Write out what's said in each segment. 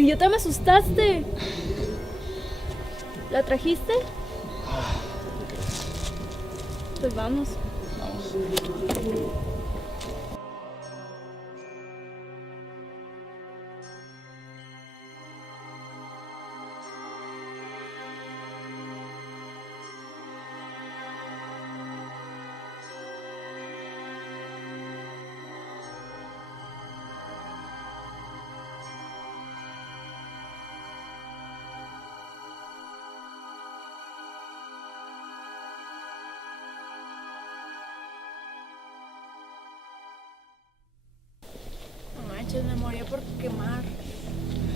Idiota, me asustaste. ¿La trajiste? Pues vamos. Vamos. No manches, me moría por quemar.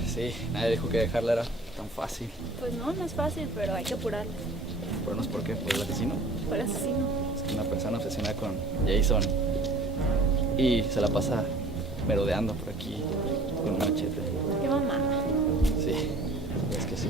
Sí, nadie dijo que dejarla era tan fácil. Pues no, no es fácil, pero hay que apurar. Pero no es por qué, por el asesino. Por el asesino. Es que una persona obsesionada con Jason y se la pasa merodeando por aquí con un machete. Qué mamá. Sí, es que sí.